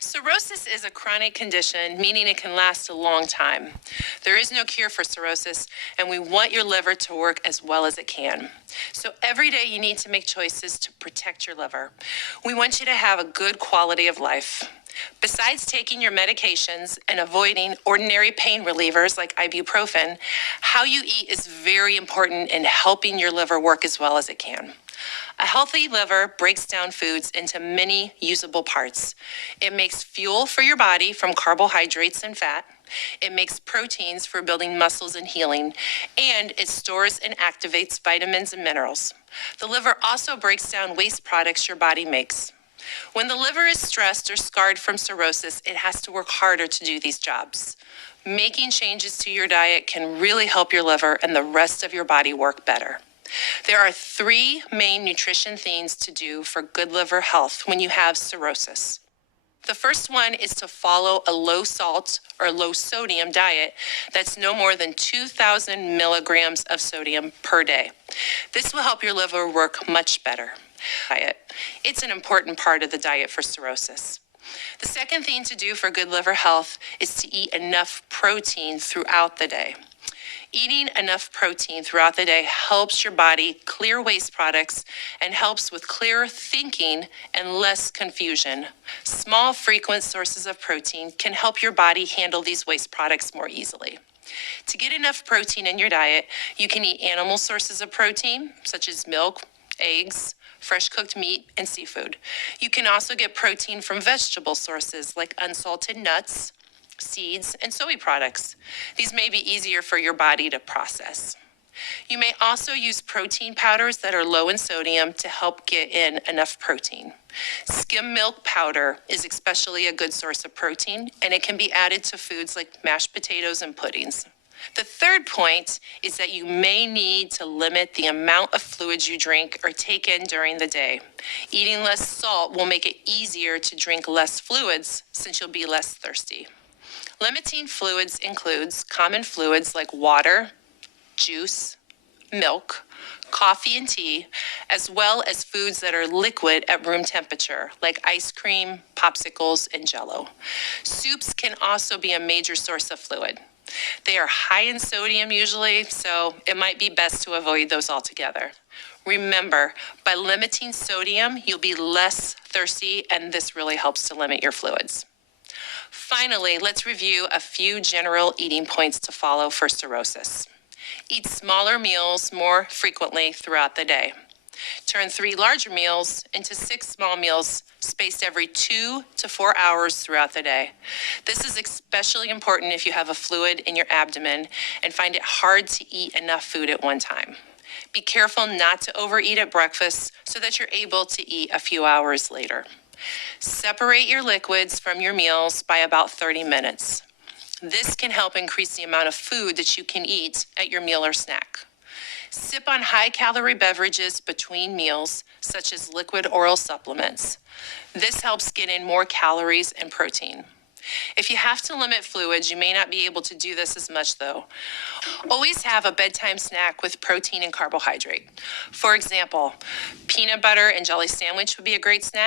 Cirrhosis is a chronic condition, meaning it can last a long time. There is no cure for cirrhosis, and we want your liver to work as well as it can. So every day you need to make choices to protect your liver. We want you to have a good quality of life. Besides taking your medications and avoiding ordinary pain relievers like ibuprofen, how you eat is very important in helping your liver work as well as it can. A healthy liver breaks down foods into many usable parts. It makes fuel for your body from carbohydrates and fat. It makes proteins for building muscles and healing, and it stores and activates vitamins and minerals. The liver also breaks down waste products your body makes. When the liver is stressed or scarred from cirrhosis, it has to work harder to do these jobs. Making changes to your diet can really help your liver and the rest of your body work better. There are 3 main nutrition things to do for good liver health when you have cirrhosis. The first one is to follow a low salt or low sodium diet that's no more than 2,000 milligrams of sodium per day. This will help your liver work much better. It's an important part of the diet for cirrhosis. The second thing to do for good liver health is to eat enough protein throughout the day. Eating enough protein throughout the day helps your body clear waste products and helps with clearer thinking and less confusion. Small, frequent sources of protein can help your body handle these waste products more easily. To get enough protein in your diet, you can eat animal sources of protein, such as milk, eggs, fresh cooked meat, and seafood. You can also get protein from vegetable sources like unsalted nuts, seeds, and soy products. These may be easier for your body to process. You may also use protein powders that are low in sodium to help get in enough protein. Skim milk powder is especially a good source of protein, and it can be added to foods like mashed potatoes and puddings. The third point is that you may need to limit the amount of fluids you drink or take in during the day. Eating less salt will make it easier to drink less fluids since you'll be less thirsty. Limiting fluids includes common fluids like water, juice, milk, coffee and tea, as well as foods that are liquid at room temperature, like ice cream, popsicles, and Jell-O. Soups can also be a major source of fluid. They are high in sodium usually, so it might be best to avoid those altogether. Remember, by limiting sodium, you'll be less thirsty, and this really helps to limit your fluids. Finally, let's review a few general eating points to follow for cirrhosis. Eat smaller meals more frequently throughout the day. Turn 3 larger meals into 6 small meals spaced every 2 to 4 hours throughout the day. This is especially important if you have a fluid in your abdomen and find it hard to eat enough food at one time. Be careful not to overeat at breakfast so that you're able to eat a few hours later. Separate your liquids from your meals by about 30 minutes. This can help increase the amount of food that you can eat at your meal or snack. Sip on high-calorie beverages between meals, such as liquid oral supplements. This helps get in more calories and protein. If you have to limit fluids, you may not be able to do this as much, though. Always have a bedtime snack with protein and carbohydrate. For example, peanut butter and jelly sandwich would be a great snack.